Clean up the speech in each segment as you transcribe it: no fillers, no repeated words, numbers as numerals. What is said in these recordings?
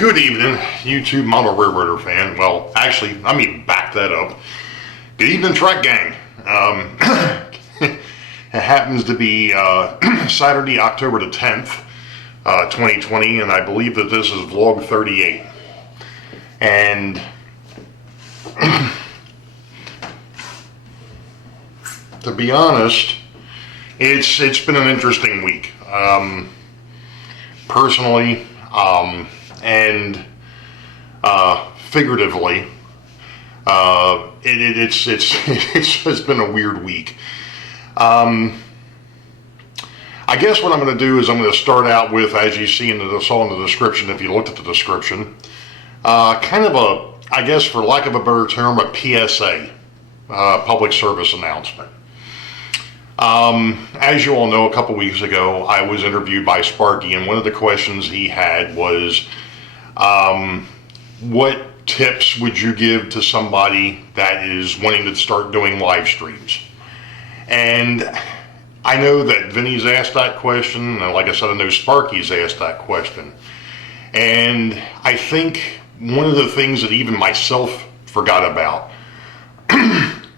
Good evening, YouTube model railroader fan. Well, actually, let me back that up. Good evening, track gang. It happens to be Saturday, October the 10th, 2020, and I believe that this is vlog 38. And to be honest, it's been an interesting week. Personally, and figuratively, it's just been a weird week. I guess what I'm going to do is I'm going to start out with, as you see in the description, if you looked at the description, kind of a, I guess for lack of a better term, a PSA, public service announcement. As you all know, a couple weeks ago, I was interviewed by Sparky, and one of the questions he had was, what tips would you give to somebody that is wanting to start doing live streams? And I know that Vinny's asked that question, and like I said, I know Sparky's asked that question. And I think one of the things that even myself forgot about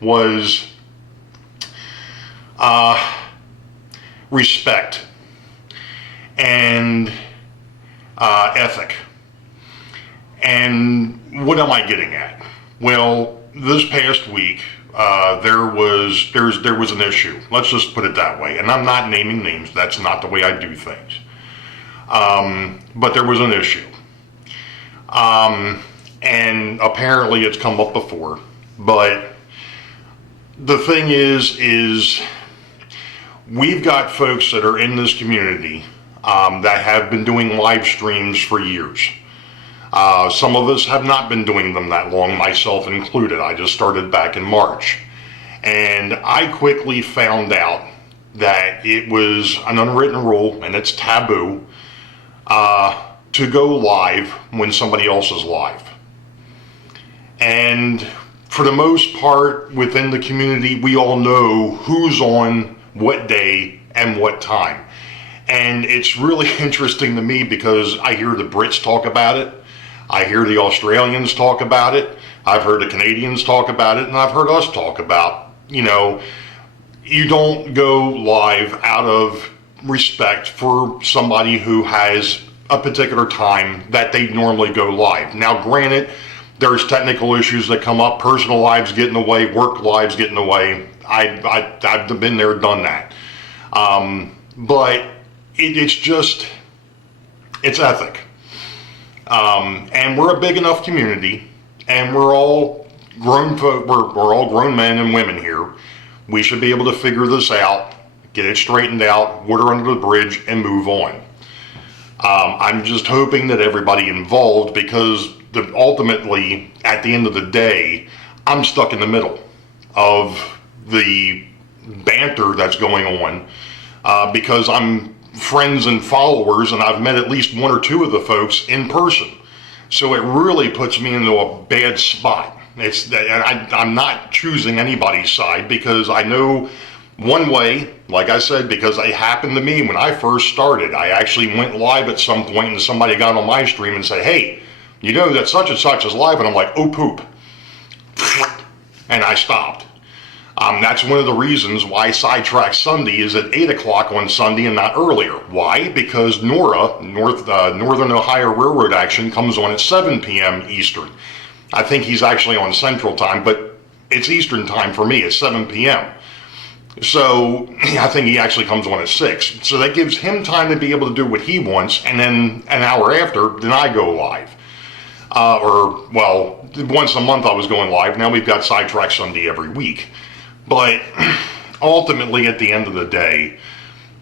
was respect and ethic. And what am I getting at? Well, this past week, there was an issue. Let's just put it that way. And I'm not naming names. That's not the way I do things. But there was an issue. And apparently it's come up before. But the thing is we've got folks that are in this community that have been doing live streams for years. Some of us have not been doing them that long, myself included. I just started back in March. And I quickly found out that it was an unwritten rule, and it's taboo, to go live when somebody else is live. And for the most part, within the community, we all know who's on what day and what time. And it's really interesting to me because I hear the Brits talk about it. I hear the Australians talk about it. I've heard the Canadians talk about it, and I've heard us talk about, you don't go live out of respect for somebody who has a particular time that they normally go live. Now, granted, there's technical issues that come up, personal lives get in the way, work lives get in the way. I've been there, done that. But it's ethic. And we're a big enough community, and we're all grown folk, we're all grown men and women here. We should be able to figure this out, get it straightened out, water under the bridge, and move on. I'm just hoping that everybody involved, because ultimately, at the end of the day, I'm stuck in the middle of the banter that's going on, because I'm friends and followers, and I've met at least one or two of the folks in person. So it really puts me into a bad spot. I'm not choosing anybody's side, because I know one way, like I said, because it happened to me when I first started. I actually went live at some point, and somebody got on my stream and said, hey, you know that such and such is live, and I'm like, oh poop. And I stopped. That's one of the reasons why Sidetrack Sunday is at 8 o'clock on Sunday and not earlier. Why? Because Northern Ohio Railroad Action comes on at 7 p.m. Eastern. I think he's actually on Central Time, but it's Eastern Time for me. It's 7 p.m. So I think he actually comes on at 6. So that gives him time to be able to do what he wants, and then an hour after, then I go live. Well, once a month I was going live. Now we've got Sidetrack Sunday every week. But ultimately, at the end of the day,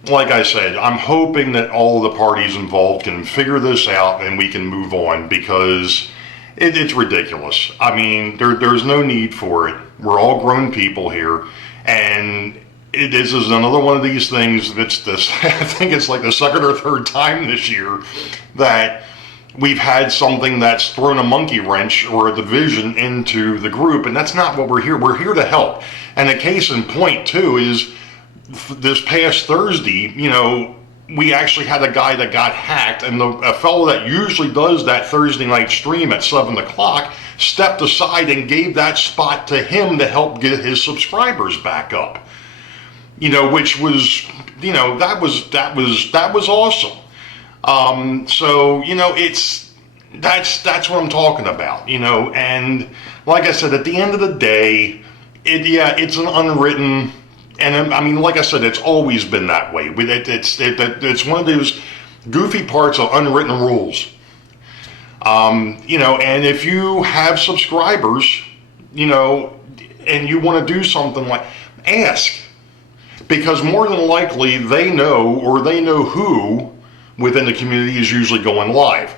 like I said, I'm hoping that all the parties involved can figure this out and we can move on, because it's ridiculous. I mean, there's no need for it. We're all grown people here, and this is another one of these things that's this. I think it's like the second or third time this year that we've had something that's thrown a monkey wrench or a division into the group, and that's not what we're here. We're here to help. And a case in point, too, is this past Thursday, we actually had a guy that got hacked, and a fellow that usually does that Thursday night stream at 7 o'clock stepped aside and gave that spot to him to help get his subscribers back up. Which was, that was awesome. So, that's what I'm talking about, and like I said, at the end of the day, it's an unwritten, and I mean, like I said, it's always been that way. It's one of those goofy parts of unwritten rules. And if you have subscribers, and you want to do something like, ask. Because more than likely they know who within the community is usually going live.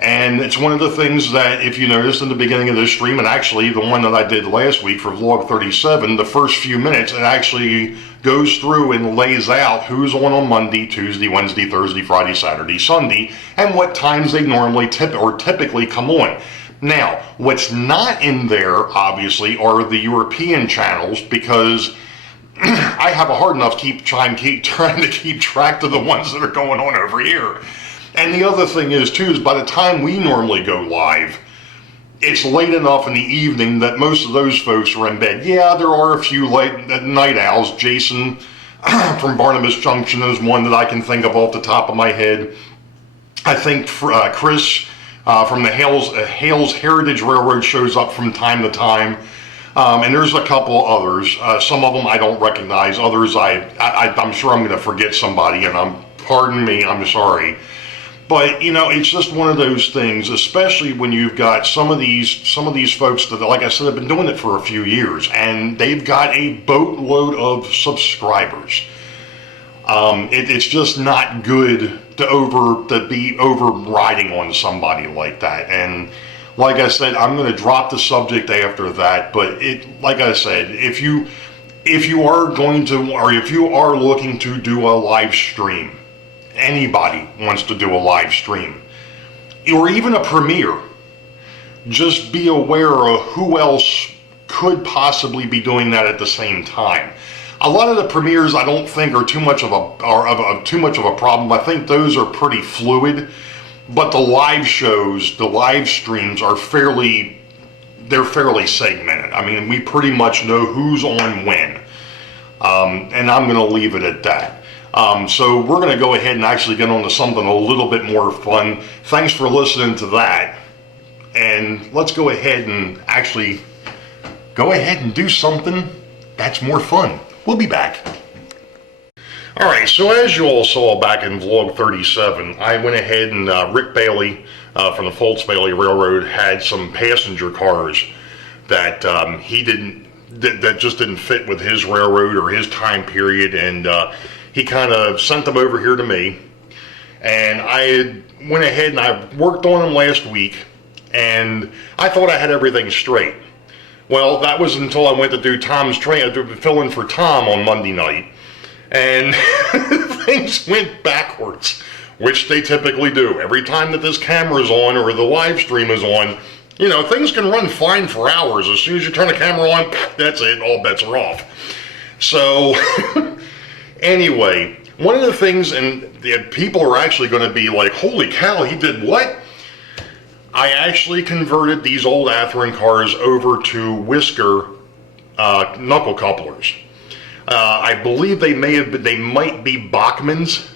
And it's one of the things that, if you noticed in the beginning of this stream, and actually the one that I did last week for vlog 37, the first few minutes, it actually goes through and lays out who's on Monday, Tuesday, Wednesday, Thursday, Friday, Saturday, Sunday, and what times they normally typically come on. Now, what's not in there, obviously, are the European channels, because I have a hard enough trying to keep track of the ones that are going on over here. And the other thing is by the time we normally go live, it's late enough in the evening that most of those folks are in bed. Yeah, there are a few late night owls. Jason from Barnabas Junction is one that I can think of off the top of my head. I think Chris from the Hales Heritage Railroad shows up from time to time. And there's a couple others. Some of them I don't recognize. Others I'm sure I'm going to forget somebody, and pardon me, I'm sorry. But it's just one of those things, especially when you've got some of these folks that, like I said, have been doing it for a few years, and they've got a boatload of subscribers. It's just not good to be overriding on somebody like that. And like I said, I'm going to drop the subject after that, but like I said, if you are going to, or if you are looking to do a live stream, anybody wants to do a live stream, or even a premiere, just be aware of who else could possibly be doing that at the same time. A lot of the premieres I don't think are too much of a problem. I think those are pretty fluid. But the live shows, the live streams are fairly segmented. I mean, we pretty much know who's on when. And I'm going to leave it at that. So we're going to go ahead and actually get on to something a little bit more fun. Thanks for listening to that. And let's go ahead and actually do something that's more fun. We'll be back. Alright, so as you all saw back in vlog 37, I went ahead and Rick Bailey from the Foltz Bailey Railroad had some passenger cars that that just didn't fit with his railroad or his time period, and he kind of sent them over here to me. And I went ahead and I worked on them last week, and I thought I had everything straight. Well, that was until I went to do Tom's to fill in for Tom on Monday night. And things went backwards, which they typically do. Every time that this camera's on or the live stream is on, things can run fine for hours. As soon as you turn the camera on, that's it, all bets are off. So, anyway, one of the things, and people are actually going to be like, holy cow, he did what? I actually converted these old Athearn cars over to Whisker knuckle couplers. I believe they might be Bachmann's.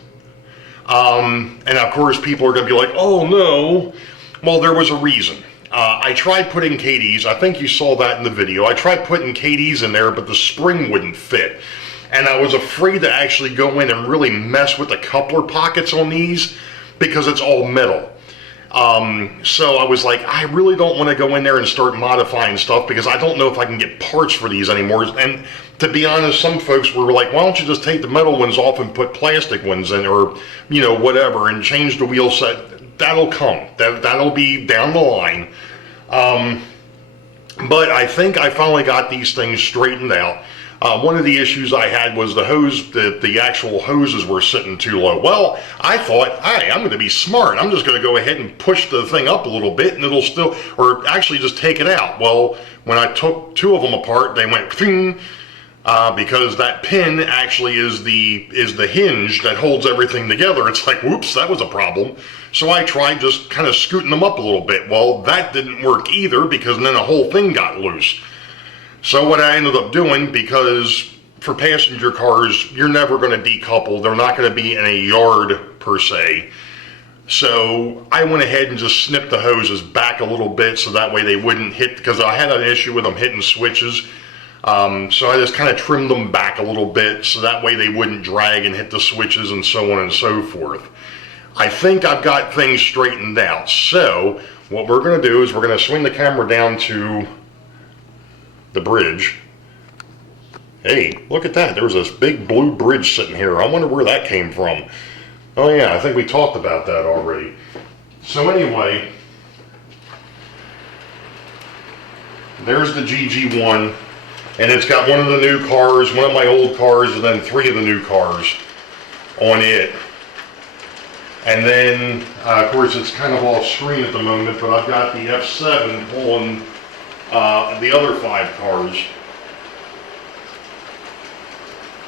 And of course people are going to be like, oh no. Well, there was a reason. I tried putting KDs, I think you saw that in the video. I tried putting KDs in there, but the spring wouldn't fit. And I was afraid to actually go in and really mess with the coupler pockets on these because it's all metal. So I was like, I really don't want to go in there and start modifying stuff because I don't know if I can get parts for these anymore. And to be honest, some folks were like, why don't you just take the metal ones off and put plastic ones in, or, whatever, and change the wheel set. That'll come. That'll be down the line. But I think I finally got these things straightened out. One of the issues I had was the hose, the actual hoses were sitting too low. Well, I thought, hey, I'm going to be smart. I'm just going to go ahead and push the thing up a little bit and it'll still, or actually just take it out. Well, when I took two of them apart, they went, ping. because that pin actually is the hinge that holds everything together. It's like, whoops, that was a problem. So I tried just kind of scooting them up a little bit. Well, that didn't work either, because then the whole thing got loose. So what I ended up doing, because for passenger cars, you're never going to decouple. They're not going to be in a yard per se. So I went ahead and just snipped the hoses back a little bit so that way they wouldn't hit, because I had an issue with them hitting switches. So I just kind of trimmed them back a little bit so that way they wouldn't drag and hit the switches and so on and so forth. I think I've got things straightened out. So what we're going to do is we're going to swing the camera down to the bridge. Hey, look at that. There's this big blue bridge sitting here. I wonder where that came from. Oh yeah, I think we talked about that already. So anyway, there's the GG1, and it's got one of the new cars, one of my old cars, and then 3 of the new cars on it. And then, of course, it's kind of off screen at the moment, but I've got the F7 on the other 5 cars.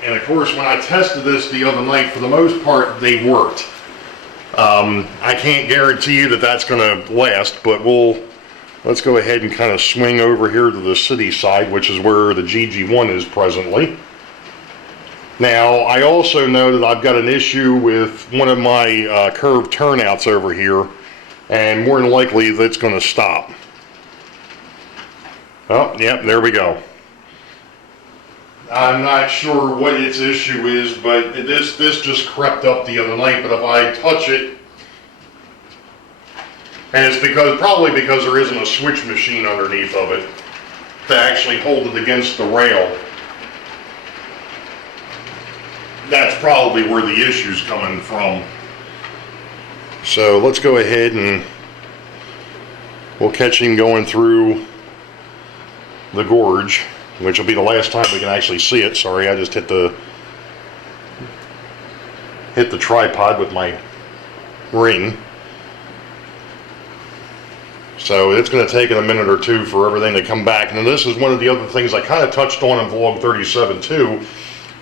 And of course, when I tested this the other night, for the most part, they worked. I can't guarantee you that that's going to last, but let's go ahead and kind of swing over here to the city side, which is where the GG1 is presently. Now, I also know that I've got an issue with one of my curved turnouts over here, and more than likely that's going to stop. Oh, yep, there we go. I'm not sure what its issue is, but this just crept up the other night. But if I touch it, and it's probably because there isn't a switch machine underneath of it to actually hold it against the rail. That's probably where the issue's coming from. So let's go ahead and we'll catch him going through the gorge, which will be the last time we can actually see it. Sorry, I just hit the tripod with my ring. So it's going to take a minute or two for everything to come back. And this is one of the other things I kind of touched on in vlog 37 too.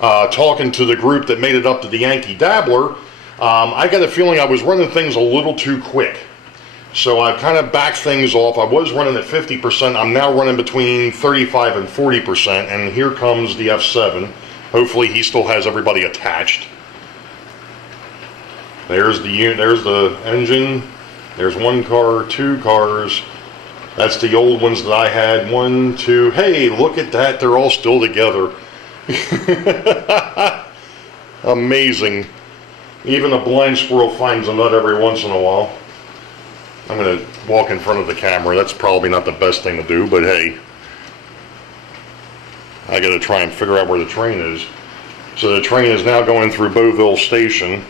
Talking to the group that made it up to the Yankee Dabbler, I got a feeling I was running things a little too quick. So I've kind of backed things off. I was running at 50%. I'm now running between 35 and 40%. And here comes the F7. Hopefully he still has everybody attached. There's the engine. There's 1 car, 2 cars. That's the old ones that I had. 1, 2. Hey, look at that. They're all still together. Amazing. Even a blind squirrel finds a nut every once in a while. I'm going to walk in front of the camera. That's probably not the best thing to do, but hey. I got to try and figure out where the train is. So the train is now going through Boeville station.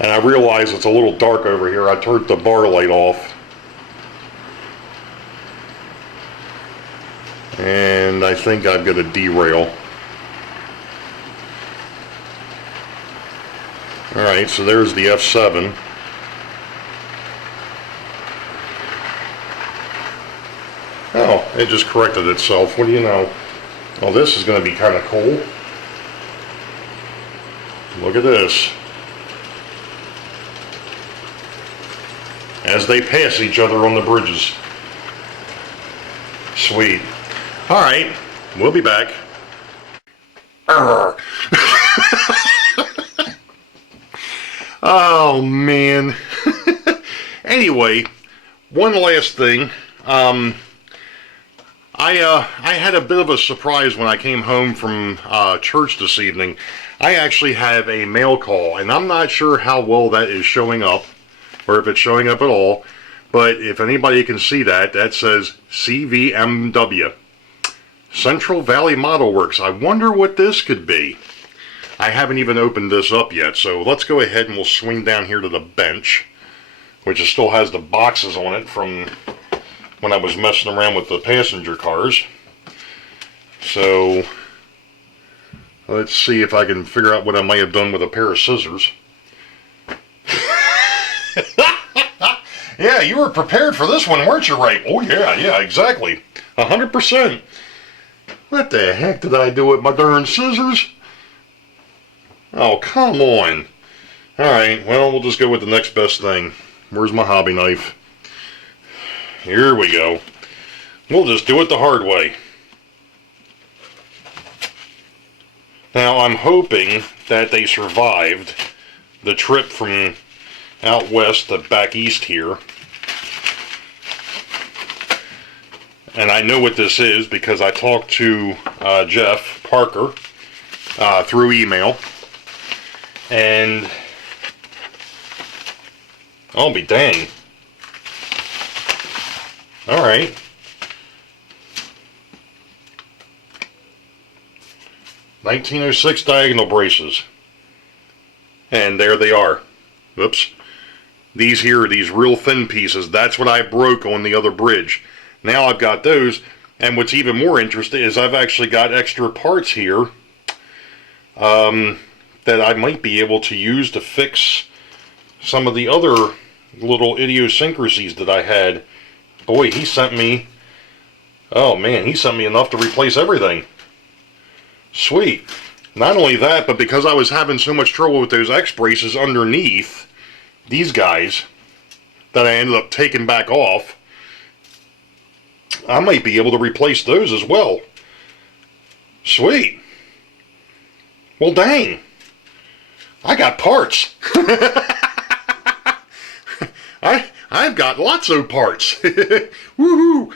And I realize it's a little dark over here. I turned the bar light off. And I think I've got to derail. Alright, so there's the F7. Oh, it just corrected itself. What do you know? Well, this is going to be kind of cool. Look at this. As they pass each other on the bridges. Sweet. Alright, we'll be back. Oh, man. Anyway, one last thing. I had a bit of a surprise when I came home from church this evening. I actually have a mail call, and I'm not sure how well that is showing up, or if it's showing up at all, but if anybody can see that, that says CVMW, Central Valley Model Works. I wonder what this could be. I haven't even opened this up yet, so let's go ahead and we'll swing down here to the bench, which still has the boxes on it from when I was messing around with the passenger cars. So let's see if I can figure out what I might have done with a pair of scissors. Yeah, you were prepared for this one, weren't you, Ray? Oh yeah, exactly. 100%. What the heck did I do with my darn scissors? Oh, come on. Alright, well, we'll just go with the next best thing. Where's my hobby knife? Here we go. We'll just do it the hard way. Now, I'm hoping that they survived the trip from out west to back east here. And I know what this is because I talked to Jeff Parker through email. And I'll be dang. Alright. $1906 diagonal braces. And there they are. Oops. These here are these real thin pieces. That's what I broke on the other bridge. Now I've got those. And what's even more interesting is I've actually got extra parts here that I might be able to use to fix some of the other little idiosyncrasies that I had. Boy, he sent me, oh man, he sent me enough to replace everything. Sweet. Not only that, but because I was having so much trouble with those X braces underneath these guys that I ended up taking back off, I might be able to replace those as well. Sweet. Well, dang. I got parts. I've got lots of parts. Woohoo!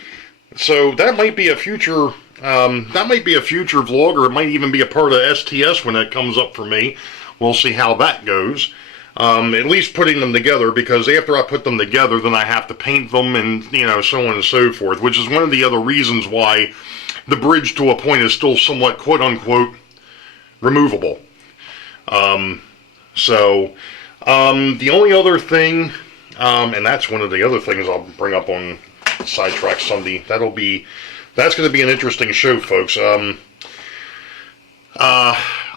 So that might be a future vlog, or it might even be a part of STS when that comes up for me. We'll see how that goes. At least putting them together, because after I put them together, then I have to paint them and, you know, so on and so forth, which is one of the other reasons why the bridge to a point is still somewhat quote-unquote removable. The only other thing, and that's one of the other things I'll bring up on Sidetrack Sunday. That's going to be an interesting show, folks. I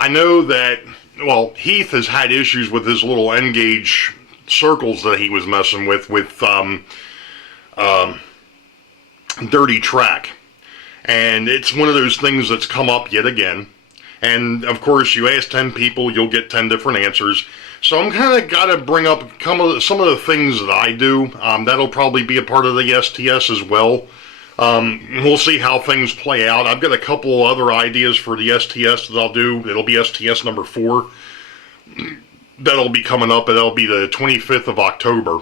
know that, well, Heath has had issues with his little N-gauge circles that he was messing with dirty track. And it's one of those things that's come up yet again. And, of course, you ask 10 people, you'll get 10 different answers. So I'm kind of got to bring up some of the things that I do. That'll probably be a part of the STS as well. We'll see how things play out. I've got a couple other ideas for the STS that I'll do. It'll be STS number 4. That'll be coming up, and that'll be the 25th of October.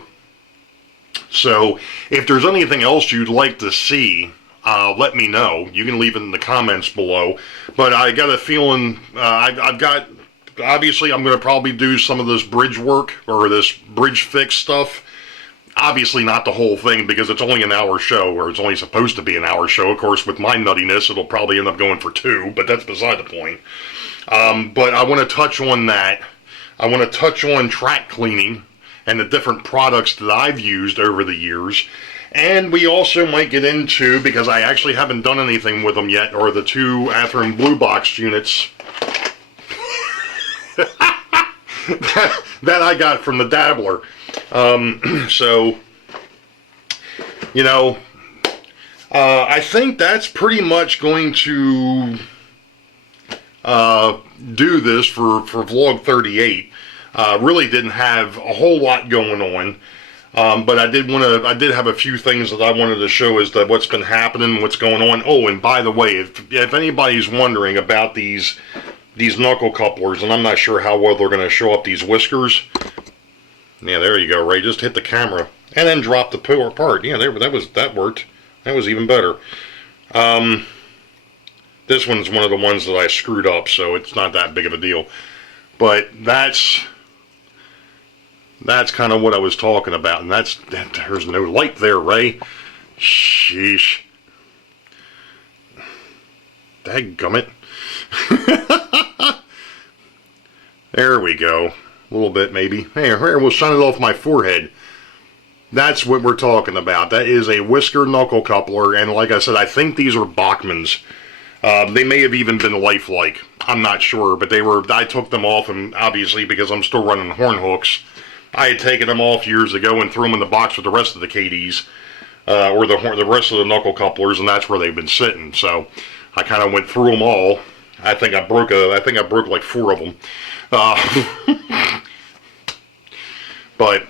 So if there's anything else you'd like to see, let me know. You can leave it in the comments below. But I got a feeling, obviously I'm going to probably do some of this bridge work, or this bridge fix stuff. Obviously not the whole thing, because it's only an hour show, or it's only supposed to be an hour show. Of course, with my nuttiness, it'll probably end up going for 2, but that's beside the point. But I want to touch on that. I want to touch on track cleaning and the different products that I've used over the years. And we also might get into, because I actually haven't done anything with them yet, or the 2 Athearn Blue Box units that I got from the Dabbler. So, you know, I think that's pretty much going to do this for vlog 38. Really didn't have a whole lot going on. But I did have a few things that I wanted to show as to what's been happening, what's going on. Oh, and by the way, if anybody's wondering about these knuckle couplers, and I'm not sure how well they're going to show up these whiskers. Yeah, there you go, Ray. Just hit the camera and then drop the part. Yeah, that worked. That was even better. This one's one of the ones that I screwed up, so it's not that big of a deal. But that's kind of what I was talking about, and there's no light there, Ray. Sheesh. Dadgummit. There we go. A little bit, maybe. Here, we'll shine it off my forehead. That's what we're talking about. That is a whisker knuckle coupler, and like I said, I think these are Bachmann's. They may have even been lifelike. I'm not sure, but I took them off, and obviously, because I'm still running horn hooks, I had taken them off years ago and threw them in the box with the rest of the KDs, or the rest of the knuckle couplers, and that's where they've been sitting. So, I kind of went through them all. I think I broke like 4 of them. But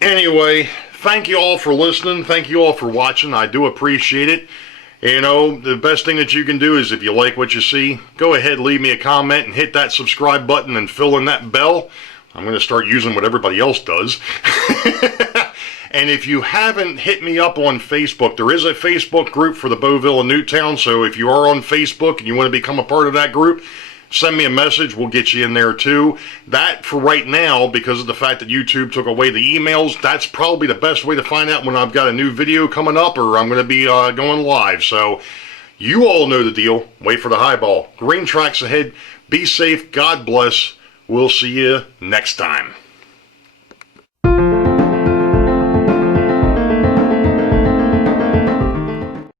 anyway, thank you all for listening. Thank you all for watching. I do appreciate it. You know, the best thing that you can do is if you like what you see, go ahead, leave me a comment and hit that subscribe button and fill in that bell. I'm going to start using what everybody else does. And if you haven't hit me up on Facebook, there is a Facebook group for the Boeville and Newtown. So if you are on Facebook and you want to become a part of that group, send me a message. We'll get you in there too. That, for right now, because of the fact that YouTube took away the emails, that's probably the best way to find out when I've got a new video coming up or I'm going to be going live. So you all know the deal. Wait for the highball. Green tracks ahead. Be safe. God bless. We'll see you next time.